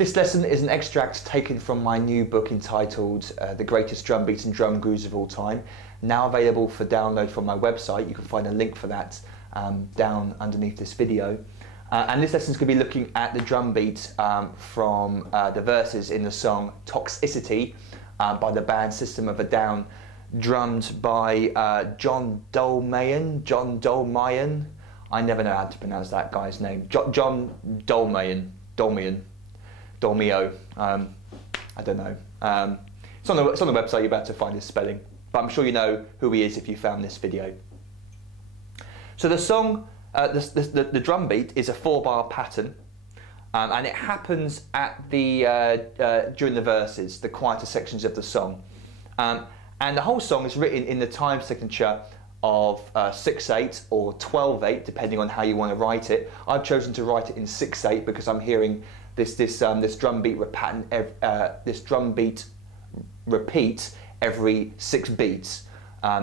This lesson is an extract taken from my new book entitled The Greatest Drum Beats and Drum Grooves of All Time, now available for download from my website. You can find a link for that down underneath this video. And this lesson is going to be looking at the drum beat from the verses in the song Toxicity by the band System of a Down, drummed by John Dolmayan. I never know how to pronounce that guy's name. John Dolmayan. Dolmio. I don't know. It's on the website. You're about to find his spelling, but I'm sure you know who he is if you found this video. So the song, the drum beat is a 4-bar pattern, and it happens at the during the verses, the quieter sections of the song, and the whole song is written in the time signature of 6/8 or 12/8, depending on how you want to write it. I've chosen to write it in 6/8 because I'm hearing this drum beat repeat every 6 beats.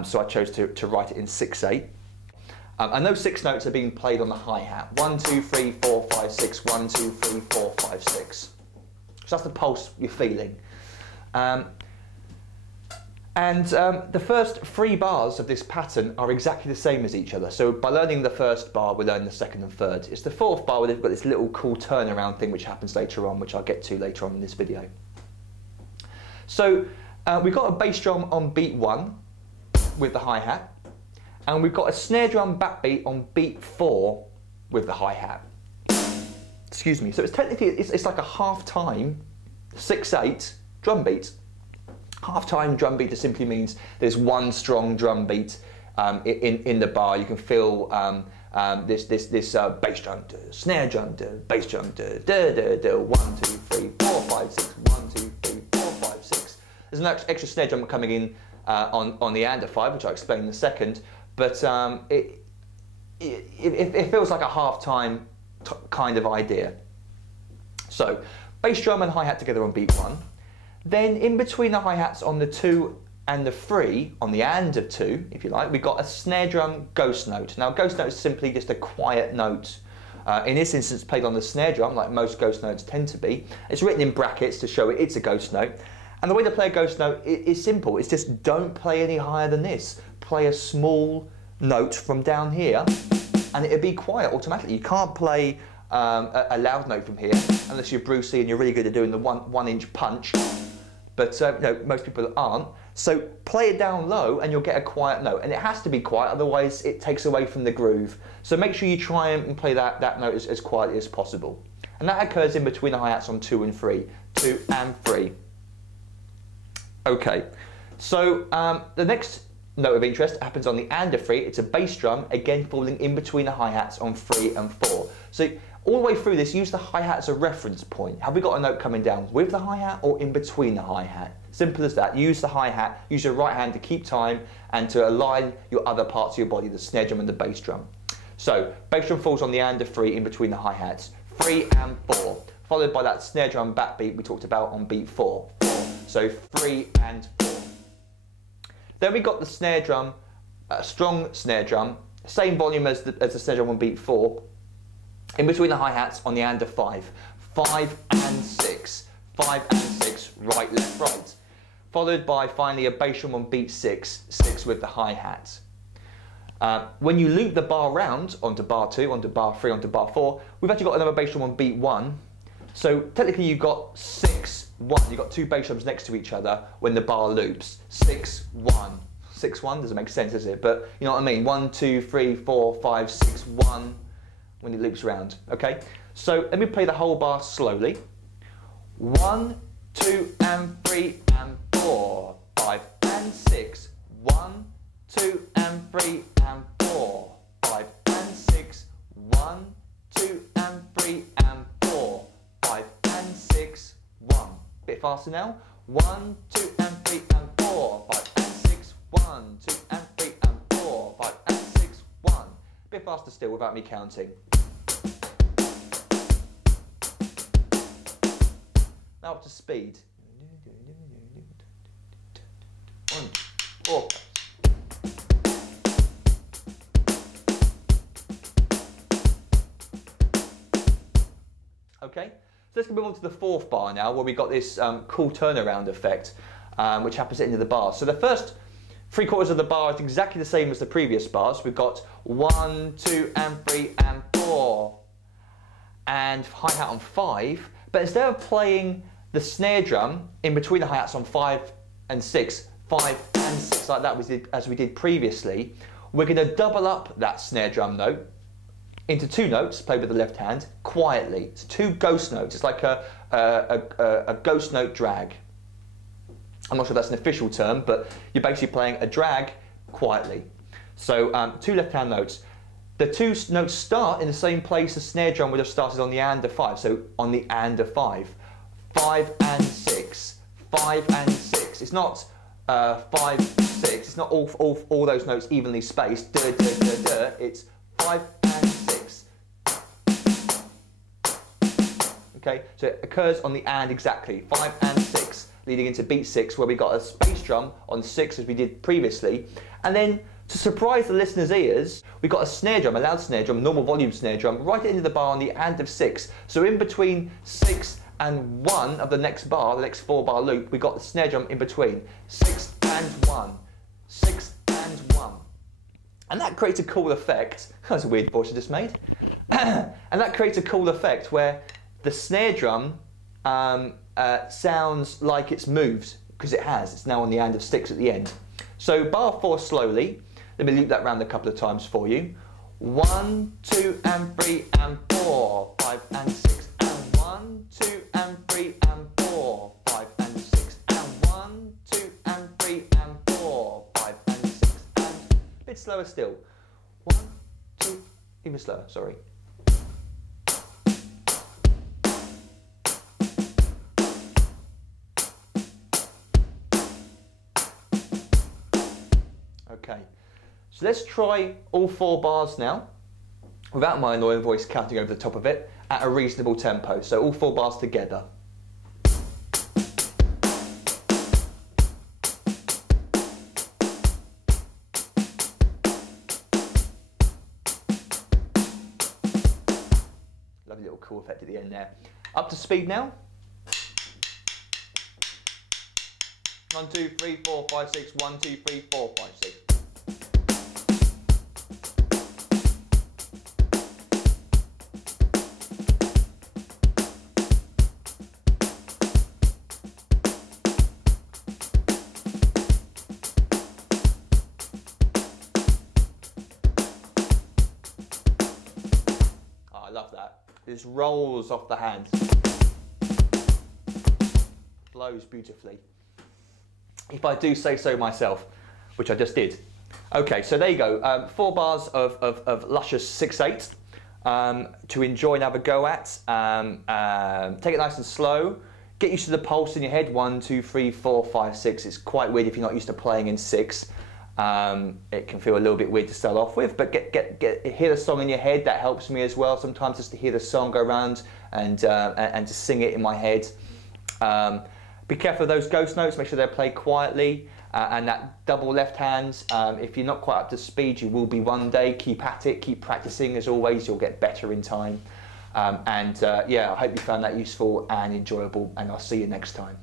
So I chose to write it in 6/8. And those 6 notes are being played on the hi-hat. 1, 2, 3, 4, 5, 6. 1, 2, 3, 4, 5, 6. So that's the pulse you're feeling. The first 3 bars of this pattern are exactly the same as each other. So by learning the first bar, we're learning the second and third. It's the 4th bar where they've got this little cool turnaround thing which happens later on, which I'll get to later on in this video. So we've got a bass drum on beat 1 with the hi-hat, and we've got a snare drum backbeat on beat 4 with the hi-hat. Excuse me. So it's technically, it's like a half-time 6/8 drum beat. Half-time drum beat just simply means there's one strong drum beat in the bar. You can feel this bass drum, snare drum, bass drum, 1, 2, 3, 4, 5, 6. 1, 2, 3, 4, 5, 6. There's an extra snare drum coming in on the and 5, which I'll explain in a second. But it feels like a half-time kind of idea. So bass drum and hi-hat together on beat 1. Then in between the hi-hats on the 2 and the 3, on the and of 2, if you like, we've got a snare drum ghost note. Now, ghost note is simply just a quiet note. In this instance, played on the snare drum, like most ghost notes tend to be. It's written in brackets to show it's a ghost note. And the way to play a ghost note is simple. It's just don't play any higher than this. Play a small note from down here, and it'll be quiet automatically. You can't play a loud note from here unless you're Bruce Lee and you're really good at doing the one-inch punch. But no, most people aren't. So play it down low and you'll get a quiet note. And it has to be quiet, otherwise it takes away from the groove. So make sure you try and play that note as quietly as possible. And that occurs in between the hi-hats on 2 and 3. 2 and 3. Okay, so the next note of interest happens on the and of 3. It's a bass drum, again falling in between the hi-hats on 3 and 4. So all the way through this, use the hi-hat as a reference point. Have we got a note coming down with the hi-hat or in between the hi-hat? Simple as that. Use the hi-hat, use your right hand to keep time and to align your other parts of your body, the snare drum and the bass drum. So, bass drum falls on the and of 3 in between the hi-hats. 3 and 4, followed by that snare drum backbeat we talked about on beat 4. So 3 and 4. Then we got the snare drum, strong snare drum, same volume as the snare drum on beat 4. In between the hi-hats on the and of 5. 5 and 6. 5 and 6, right, left, right. Followed by finally a bass drum on beat 6. 6 with the hi-hat. When you loop the bar round onto bar 2, onto bar 3, onto bar 4, we've actually got another bass drum on beat 1. So technically you've got 6, 1. You've got 2 bass drums next to each other when the bar loops. 6, 1. 6, 1 doesn't make sense, does it? But you know what I mean. 1, 2, 3, 4, 5, 6, 1. When it loops around, okay? So let me play the whole bar slowly. 1, 2 and 3 and 4, 5 and 6. 1, 2 and 3 and 4, 5 and 6. 1, 2 and 3 and 4, 5 and 6. 1. Bit faster now. 1, 2 and 3 and 4, 5 and 6. 1, 2 and 3 and 4, 5 and 6. 1. Bit faster still without me counting. Now up to speed. 1, 4. Okay, let's move on to the fourth bar now, where we got this cool turnaround effect, which happens at the end of the bar. So the first 3/4 of the bar is exactly the same as the previous bars. We've got 1, 2, and 3, and 4, and hi-hat on 5. But instead of playing the snare drum in between the hi-hats on 5 and 6, 5 and 6 like that as we did previously, we're going to double up that snare drum note into 2 notes, played with the left hand, quietly. It's 2 ghost notes. It's like a ghost note drag. I'm not sure if that's an official term, but you're basically playing a drag quietly. So 2 left hand notes. The 2 notes start in the same place the snare drum would have started on the and of 5. So on the and of 5. 5 and 6. 5 and 6. It's not 5, 6. It's not all those notes evenly spaced. Duh, duh, duh, duh. It's 5 and 6. Okay, so it occurs on the and exactly. 5 and 6, leading into beat 6, where we got a bass drum on 6 as we did previously. And then, to surprise the listeners' ears, we got a snare drum, a loud snare drum, normal volume snare drum, right at the end of the bar on the and of 6. So in between 6 and 1 of the next bar, the next 4-bar loop, we got the snare drum in between. 6 and 1. 6 and 1. And that creates a cool effect. That's a weird voice I just made. And that creates a cool effect where the snare drum sounds like it's moved, because it has. It's now on the and of 6 at the end. So bar 4 slowly. Let me loop that round a couple of times for you. 1, 2, and 3, and 4. 5 and 6. And 1, 2, and 3, and 4. 5 and 6. And 1, 2, and 3, and 4. 5 and 6. And a bit slower still. 1, 2, even slower, sorry. Okay, so let's try all 4 bars now, without my annoying voice counting over the top of it, at a reasonable tempo. So all 4 bars together. Lovely little cool effect at the end there. Up to speed now. 1, 2, 3, 4, 5, 6. 1, 2, 3, 4, 5, 6. Oh, I love that. It just rolls off the hands. Flows beautifully, if I do say so myself, which I just did. Okay, so there you go. 4 bars of luscious 6/8 to enjoy and have a go at. Take it nice and slow. Get used to the pulse in your head. 1, 2, 3, 4, 5, 6. It's quite weird if you're not used to playing in 6. It can feel a little bit weird to start off with, but hear the song in your head. That helps me as well. Sometimes just to hear the song go around and to sing it in my head. Be careful of those ghost notes, make sure they're played quietly, and that double left hand, if you're not quite up to speed, you will be one day. Keep at it, keep practicing. As always, you'll get better in time. Yeah, I hope you found that useful and enjoyable, and I'll see you next time.